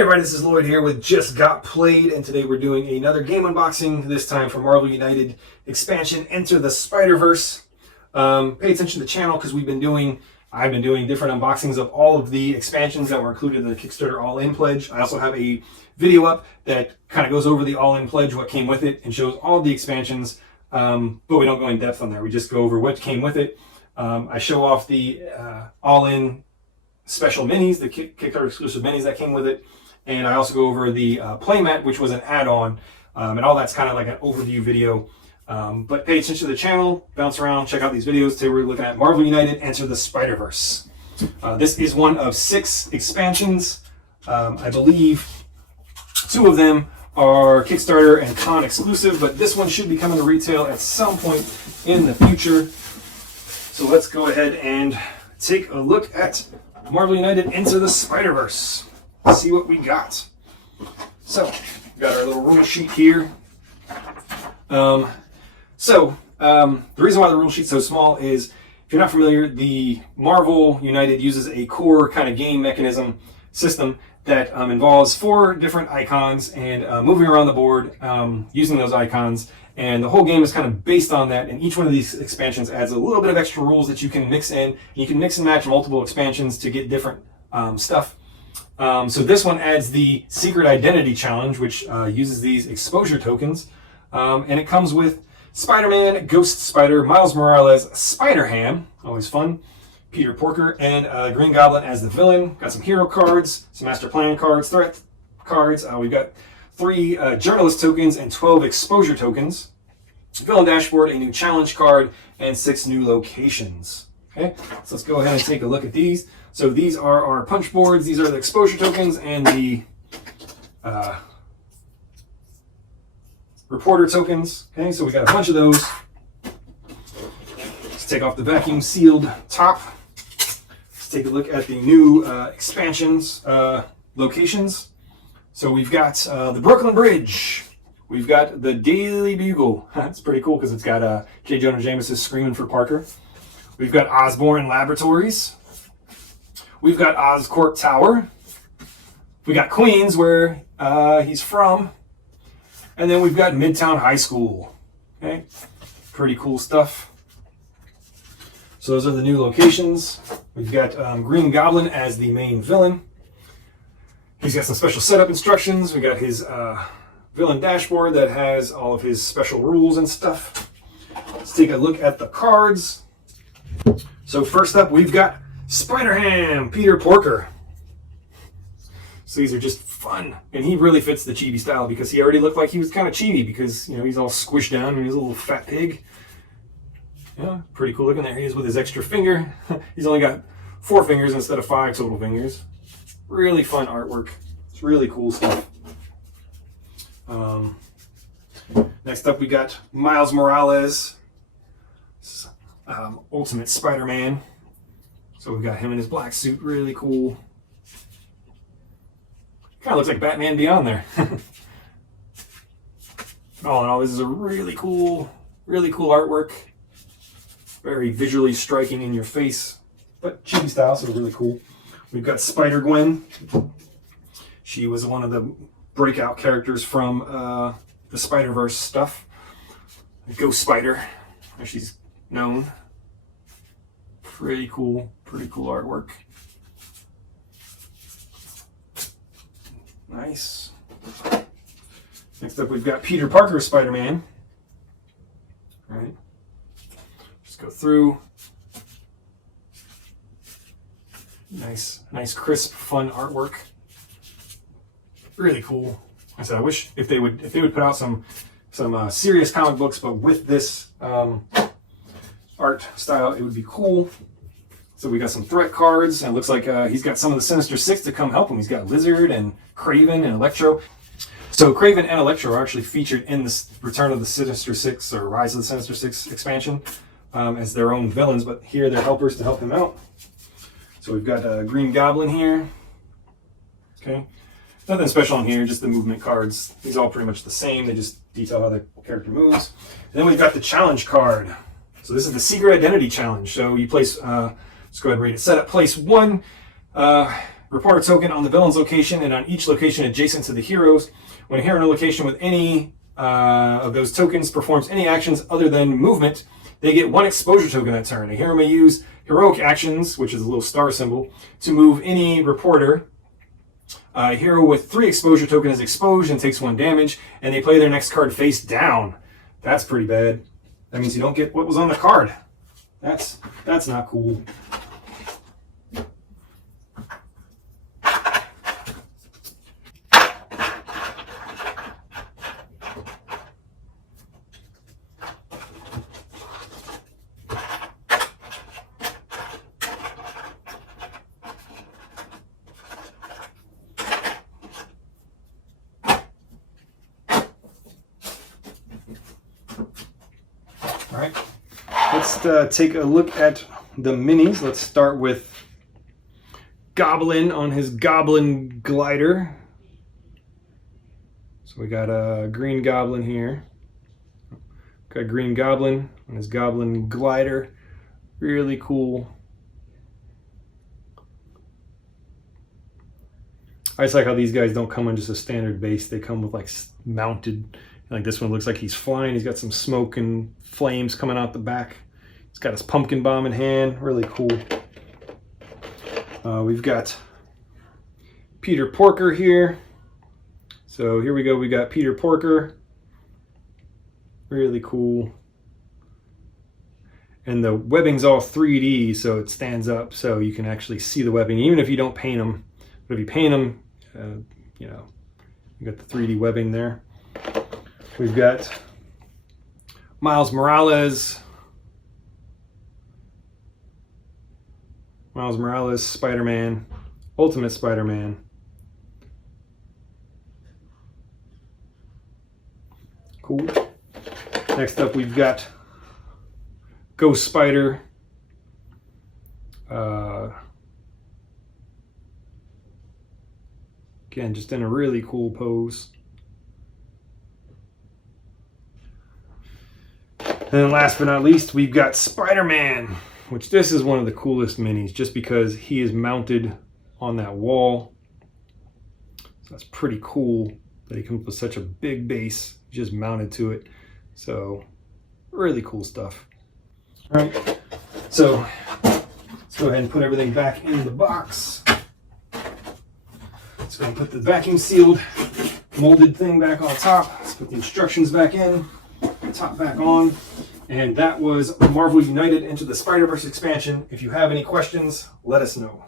everybody, this is Lloyd here with Just Got Played, and today we're doing another game unboxing, this time for Marvel United expansion, Enter the Spider-Verse. Pay attention to the channel because I've been doing different unboxings of all of the expansions that were included in the Kickstarter All-In Pledge. I also have a video up that kind of goes over the All-In Pledge, what came with it, and shows all the expansions, but we don't go in depth on that. We just go over what came with it. I show off the All-In special minis, the Kickstarter exclusive minis that came with it, and I also go over the playmat, which was an add-on, and all that's kind of like an overview video. But pay attention to the channel, bounce around, check out these videos. Today we're looking at Marvel United Enter the Spider-Verse. This is one of 6 expansions. I believe 2 of them are Kickstarter and Con exclusive, but this one should be coming to retail at some point in the future. So let's go ahead and take a look at Marvel United Enter the Spider-Verse. See what we got. So, we got our little rule sheet here. The reason why the rule sheet's so small is, if you're not familiar, the Marvel United uses a core kind of game mechanism system that involves 4 different icons and moving around the board using those icons. And the whole game is kind of based on that, and each one of these expansions adds a little bit of extra rules that you can mix in. You can mix and match multiple expansions to get different stuff. So this one adds the Secret Identity Challenge, which uses these exposure tokens. And it comes with Spider-Man, Ghost Spider, Miles Morales, Spider-Ham, always fun, Peter Porker, and Green Goblin as the villain. Got some hero cards, some master plan cards, threat cards. We've got 3 journalist tokens and 12 exposure tokens. Villain dashboard, a new challenge card, and 6 new locations. Okay, so let's go ahead and take a look at these. So these are our punch boards. These are the exposure tokens and the reporter tokens. Okay, so we got a bunch of those. Let's take off the vacuum sealed top. Let's take a look at the new expansions locations. So we've got the Brooklyn Bridge. We've got the Daily Bugle. That's pretty cool because it's got J. Jonah Jameson screaming for Parker. We've got Osborn Laboratories. We've got Oscorp Tower. We got Queens, where he's from. And then we've got Midtown High School. Okay, pretty cool stuff. So those are the new locations. We've got Green Goblin as the main villain. He's got some special setup instructions. We got his villain dashboard that has all of his special rules and stuff. Let's take a look at the cards. So first up, we've got Spider-Ham, Peter Porker. So these are just fun, and he really fits the chibi style because he already looked like he was kind of chibi because, you know, he's all squished down and he's a little fat pig. Yeah, pretty cool looking. There he is with his extra finger. He's only got 4 fingers instead of 5 total fingers. Really fun artwork. It's really cool stuff. Next up, we got Miles Morales, Ultimate Spider-Man. So we've got him in his black suit. Really cool. Kind of looks like Batman Beyond there. All in all, this is a really cool artwork. Very visually striking in your face, but chibi style, so really cool. We've got Spider-Gwen. She was one of the breakout characters from the Spider-Verse stuff. Ghost Spider, as she's known. Pretty cool artwork. Nice. Next up, we've got Peter Parker Spider-Man. All right. Just go through. Nice, crisp, fun artwork. Really cool. I said, I wish if they would put out some serious comic books, but with this art style, it would be cool. So we got some threat cards, and it looks like he's got some of the Sinister Six to come help him. He's got Lizard and Kraven and Electro. So Kraven and Electro are actually featured in this Return of the Sinister Six or Rise of the Sinister Six expansion as their own villains, but here they're helpers to help him out. So we've got Green Goblin here. Okay, nothing special in here, just the movement cards. These are all pretty much the same. They just detail how the character moves. And then we've got the challenge card. So this is the Secret Identity Challenge. So you place, let's go ahead and read it. Set up, place 1 Report a token on the villain's location and on each location adjacent to the heroes. When a hero in a location with any of those tokens performs any actions other than movement, they get 1 exposure token that turn. A hero may use heroic actions, which is a little star symbol, to move any reporter. A hero with 3 exposure token is exposed and takes 1 damage, and they play their next card face down. That's pretty bad. That means you don't get what was on the card. That's not cool. All right, let's take a look at the minis. Let's start with Goblin on his Goblin glider. So we got a green Goblin here. Got Green Goblin on his Goblin glider. Really cool. I just like how these guys don't come on just a standard base. They come with like mounted. Like this one looks like he's flying. He's got some smoke and flames coming out the back. He's got his pumpkin bomb in hand. Really cool. We've got Peter Porker here. So here we go. We got Peter Porker. Really cool. And the webbing's all 3D, so it stands up, so you can actually see the webbing, even if you don't paint them. But if you paint them, you know, you got the 3D webbing there. We've got Miles Morales. Miles Morales, Spider-Man, Ultimate Spider-Man. Cool. Next up, we've got Ghost Spider. Again, just in a really cool pose. And then last but not least, we've got Spider-Man, which this is one of the coolest minis just because he is mounted on that wall. So that's pretty cool that he comes with such a big base just mounted to it. So really cool stuff. All right, so let's go ahead and put everything back in the box. Let's go ahead and put the vacuum sealed molded thing back on top. Let's put the instructions back in, top back on. And that was Marvel United into the Spider-Verse expansion. If you have any questions, let us know.